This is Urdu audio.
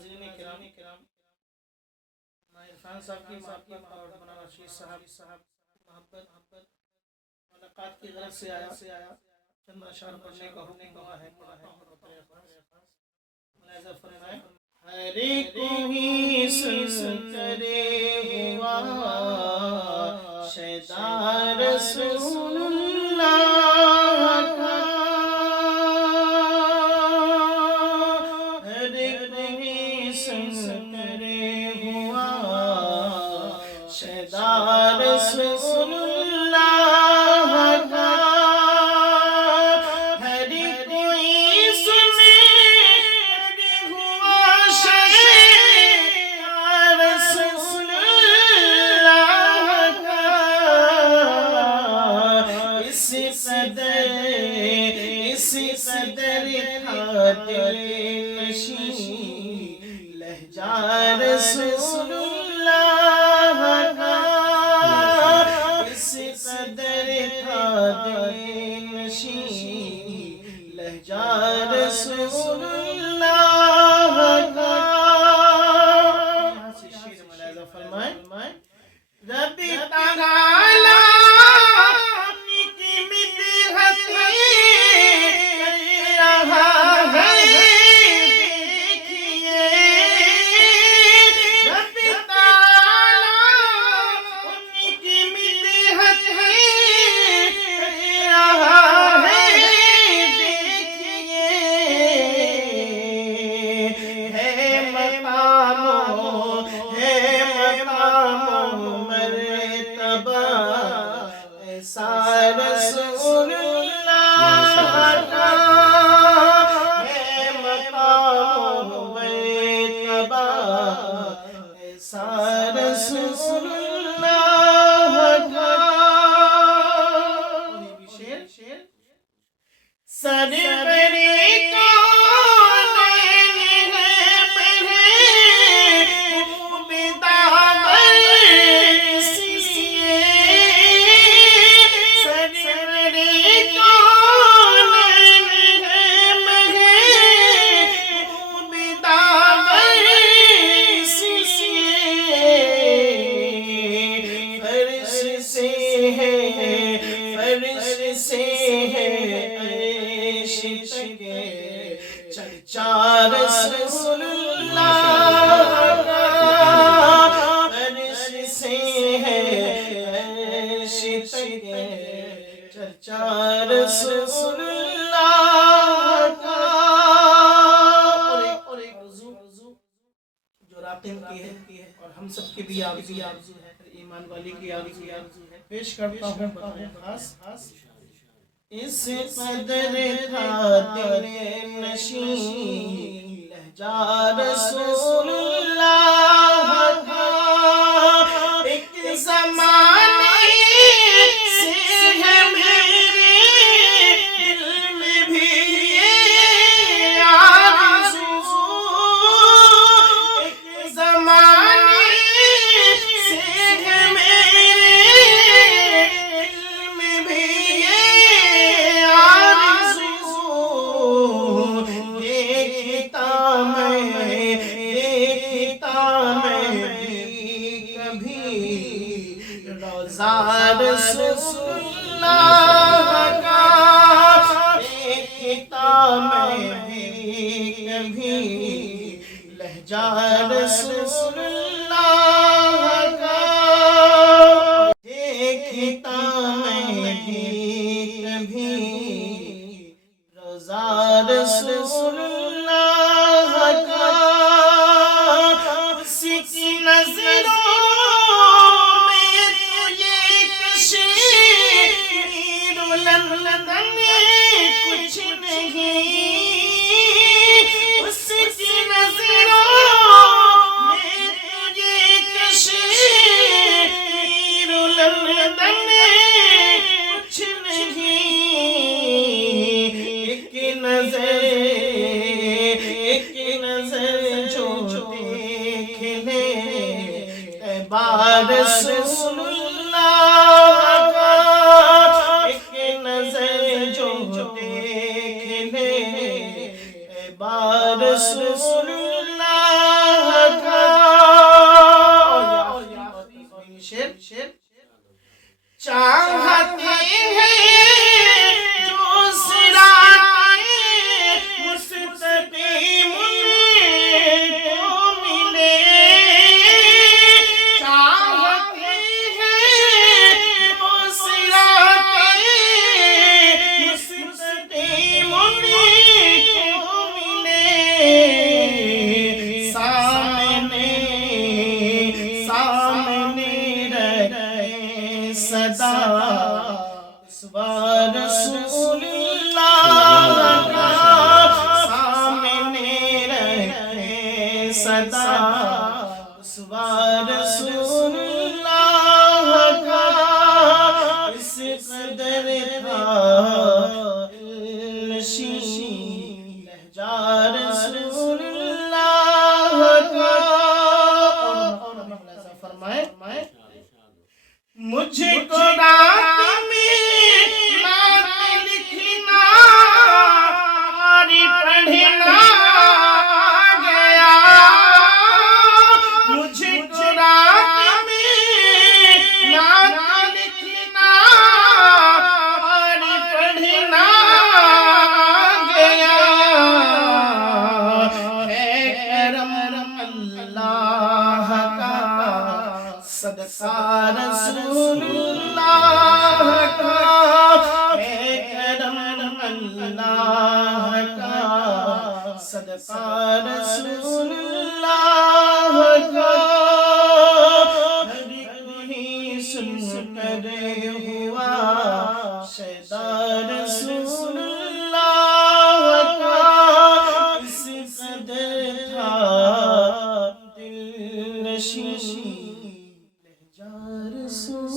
ناظرین کرام، عرفان صاحب کی محبت اور مولانا رشید صاحب محبت ملاقات کی غرض سے آیا چند اشعار پڑھنے کا حکم ہوا ہے، ملاحظہ فرمائیں۔ ہر کوئی سن کرے ہوا شیدا رسول اللہ کا، ہر کوئی سن کرے ہوا شیدا رسول اللہ کا، ہر کوئی سن کرے ہوا شیدا رسول اللہ کا، اس قدر تھا دل نشین لہجہ رسول اللہ کا، اس قدر تھا دل نشین لہجہ رسول اللہ کا۔ یہاں سے شعر ملاحظہ فرمائیں۔ رب تعالی کی مدحت کر رہا ہے، دیکھیے رب تعالی کی مدحت کر رہا ہے، دیکھیے ہے مقام و مرتبہ ایسا رسول اللہ کا، ہے مقام و مرتبہ ایسا رسول اللہ کا۔ اور یہ بھی شعر سربری چرچا رسول اللہ کا، عرش سے ہے عرش تک چرچا رسول اللہ کا۔ اور ایک آرزو جو راقم کی ہے اور ہم سب کی بھی آرزو ہے، ایمان والی کی آرزو ہے، پیش کرتا ہوں بطور خاص۔ اس قدر تھا دل نشین لہجہ رسول اللہ کا، ایک زمانے سے ہے میرے دل میں بھی یہ آرزو، ایک زمانے سے ہے میرے دل میں بھی رسول اللہ کا، دیکھتا میں بھی کبھی لہجہ رسول اللہ کا، دیکھتا میں بھی کبھی روضہ رسول اللہ کا، اسی کی نظروں کچھ نہیں، اس کی نظروں میں تجھے کشمیر لندن کچھ نہیں، ایک نظر جو دیکھ لے اعتبار رسول اللہ کا، ایک نظر جو دیکھ لے اعتبار رسول اللہ صدا رسول اللہ کا اس قدر تھا نشین لہجہ رسول اللہ کا۔ اور ملاحظہ فرمائے مجھ کو رات میں نعت لکھنا اور پڑھنا گیا، مجھ کو رات میں نعت لکھنا اور پڑھنا گیا، ہے کرم اللہ کا صدقہ رسول اللہ کا، ہے کرم اللہ کا صدقہ رسول اللہ کا۔ ہر کوئی سن کر ہوا شیدا رسول اللہ کا، اس قدر تھا دل نشین لہجہ رسول